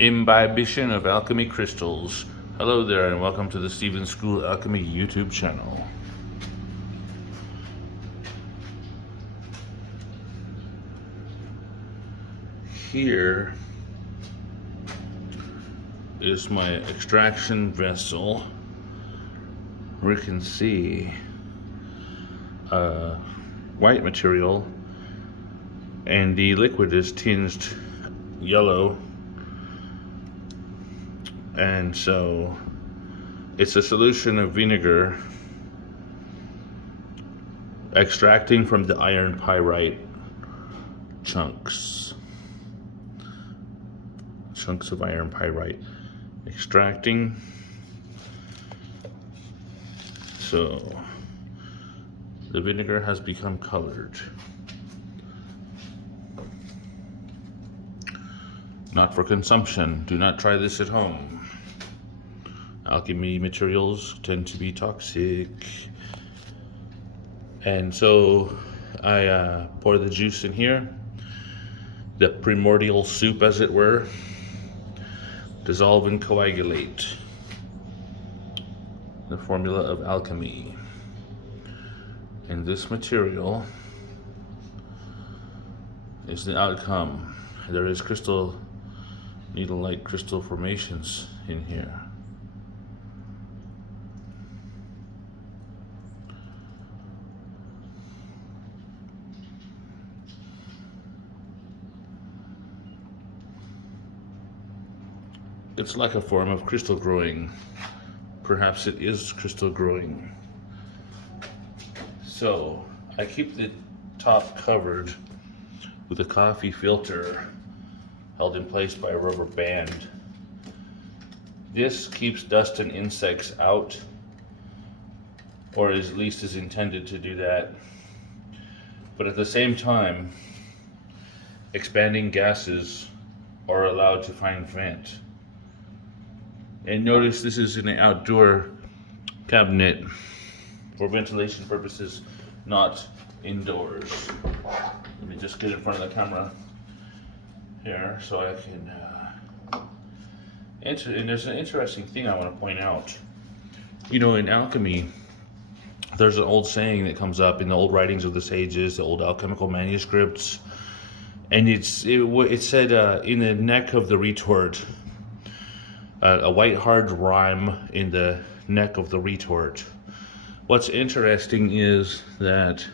Imbibition of alchemy crystals. Hello there and welcome to the Steven School Alchemy YouTube channel. Here is my extraction vessel. We can see white material and the liquid is tinged yellow, and so it's a solution of vinegar extracting from the iron pyrite chunks of iron pyrite, extracting. So the vinegar has become colored. Not for consumption. Do not try this at home. Alchemy materials tend to be toxic. And so I pour the juice in here, the primordial soup as it were, dissolve and coagulate. The formula of alchemy. And this material is the outcome. There is needle-like crystal formations in here. It's like a form of crystal growing. Perhaps it is crystal growing. So I keep the top covered with a coffee filter held in place by a rubber band. This keeps dust and insects out, or at least is intended to do that. But at the same time, expanding gases are allowed to find vent. And notice this is in an outdoor cabinet for ventilation purposes, not indoors. Let me just get in front of the camera here so I can and there's an interesting thing I want to point out. You know, in alchemy, there's an old saying that comes up in the old writings of the sages, the old alchemical manuscripts, and it said in the neck of the retort, a white hard rhyme in the neck of the retort. What's interesting is that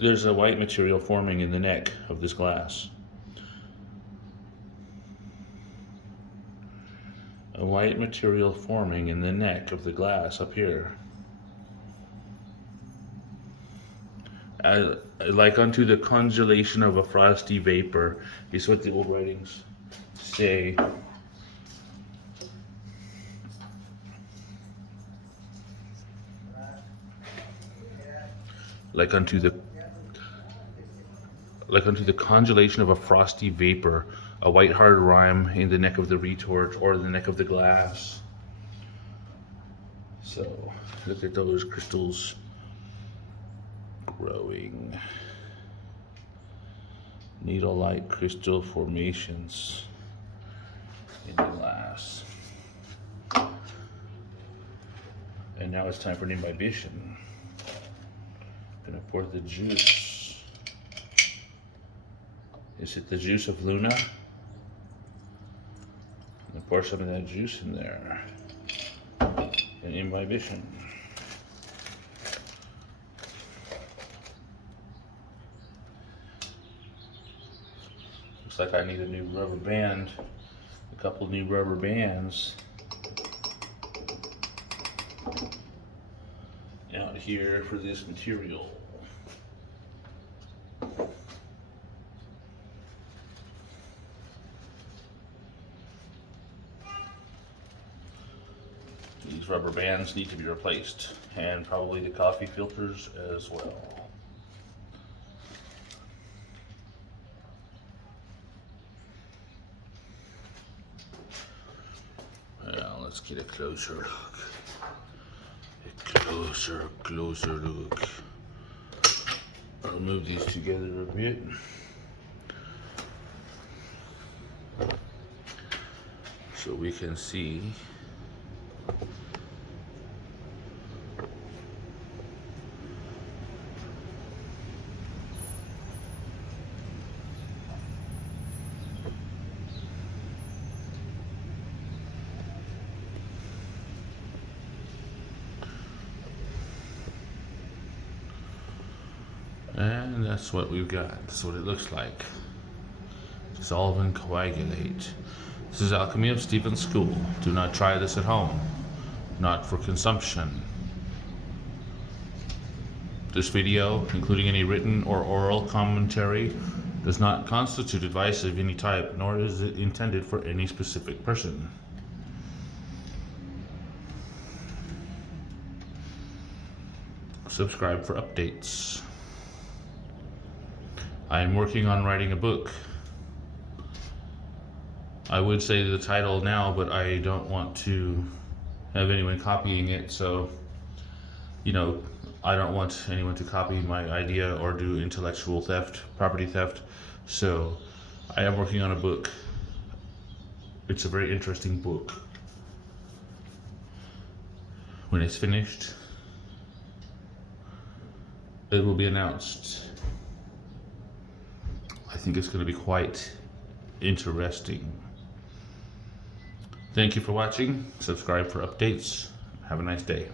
there's a white material forming in the neck of this glass. A white material forming in the neck of the glass up here. Like unto the congelation of a frosty vapor, is what the old writings say. Like unto the congelation of a frosty vapor, a white hard rime in the neck of the retort or the neck of the glass. So look at those crystals growing. Needle-like crystal formations in the glass. And now it's time for an imbibition. I'm gonna pour the juice. Is it the juice of Luna? I'm gonna pour some of that juice in there. An imbibition. Looks like I need a new rubber band. A couple new rubber bands out here for this material. These rubber bands need to be replaced, and probably the coffee filters as well. Now let's get a closer look. Closer look. I'll move these together a bit. so we can see and that's what we've got. That's what it looks like. Dissolve and coagulate. This is Alchemy of Steven School. Do not try this at home. Not for consumption. This video, including any written or oral commentary, does not constitute advice of any type, nor is it intended for any specific person. Subscribe for updates. I am working on writing a book. I would say the title now, but I don't want to have anyone copying it, so, you know, I don't want anyone to copy my idea or do intellectual theft, property theft, so I am working on a book. It's a very interesting book. When it's finished, it will be announced. I think it's going to be quite interesting. Thank you for watching. Subscribe for updates. Have a nice day.